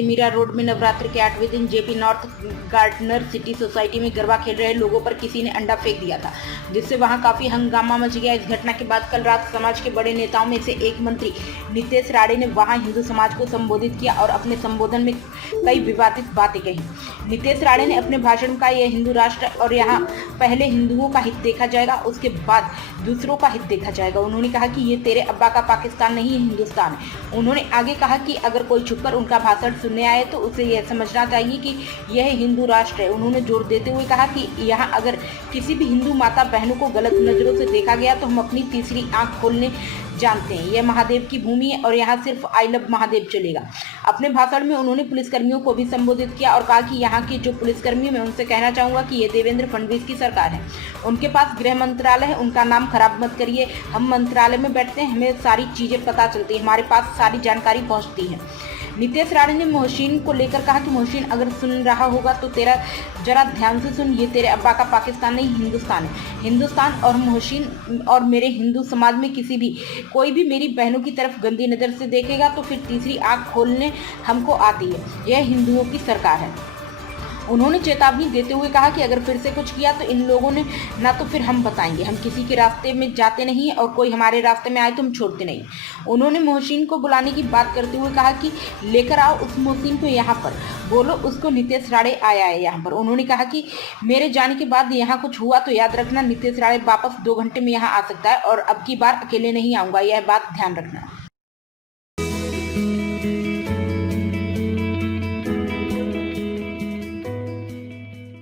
के मीरा रोड में नवरात्र के 8वें दिन JP north gardener city society में गरबा खेल रहे लोगों पर किसी ने अंडा फेंक दिया था, जिससे वहां काफी हंगामा मच गया। इस घटना के बाद कल रात समाज के बड़े नेताओं में से एक मंत्री नितेश राणे ने वहां हिंदू समाज को संबोधित किया और अपने संबोधन में कई विवादित बातें कही। नितेश राणे ने अपने भाषण का यह हिंदू राष्ट्र और यहाँ पहले हिंदुओं का हित देखा जाएगा, उसके बाद दूसरों का हित देखा जाएगा। उन्होंने कहा कि ये तेरे अब्बा का पाकिस्तान नहीं, हिंदुस्तान है। उन्होंने आगे कहा कि अगर कोई छुपकर उनका भाषण सुनने आए तो उसे यह समझना चाहिए कि यह हिंदू राष्ट्र है। उन्होंने जोर देते हुए कहा कि यहाँ अगर किसी भी हिंदू माता बहनों को गलत नजरों से देखा गया तो हम अपनी तीसरी आंख खोलने जानते हैं। यह महादेव की भूमि है और यहाँ सिर्फ आई लव महादेव चलेगा। अपने भाषण में उन्होंने पुलिसकर्मियों को भी संबोधित किया और कहा कि यहाँ के जो पुलिसकर्मी, मैं उनसे कहना चाहूंगा कि ये देवेंद्र फडणवीस की सरकार है, उनके पास गृह मंत्रालय है, उनका नाम खराब मत करिए। हम मंत्रालय में बैठते हैं, हमें सारी चीजें पता चलती है, हमारे पास सारी जानकारी पहुंचती है। नितेश राणे ने मोहसिन को लेकर कहा कि मोहसिन अगर सुन रहा होगा तो तेरा जरा ध्यान से सुन, ये तेरे अब्बा का पाकिस्तान नहीं, हिंदुस्तान है। हिंदुस्तान और मोहसिन और मेरे हिंदू समाज में किसी भी कोई भी मेरी बहनों की तरफ गंदी नज़र से देखेगा तो फिर तीसरी आंख खोलने हमको आती है। यह हिंदुओं की सरकार है। उन्होंने चेतावनी देते हुए कहा कि अगर फिर से कुछ किया तो इन लोगों ने ना तो फिर हम बताएंगे। हम किसी के रास्ते में जाते नहीं और कोई हमारे रास्ते में आए तो हम छोड़ते नहीं। उन्होंने मोहसिन को बुलाने की बात करते हुए कहा कि लेकर आओ उस मोहसिन को यहाँ पर, बोलो उसको नितेश राणे आया है यहाँ पर। उन्होंने कहा कि मेरे जाने के बाद यहाँ कुछ हुआ तो याद रखना, नितेश राणे वापस 2 घंटे में यहाँ आ सकता है और अब की बार अकेले नहीं आऊँगा, यह बात ध्यान रखना।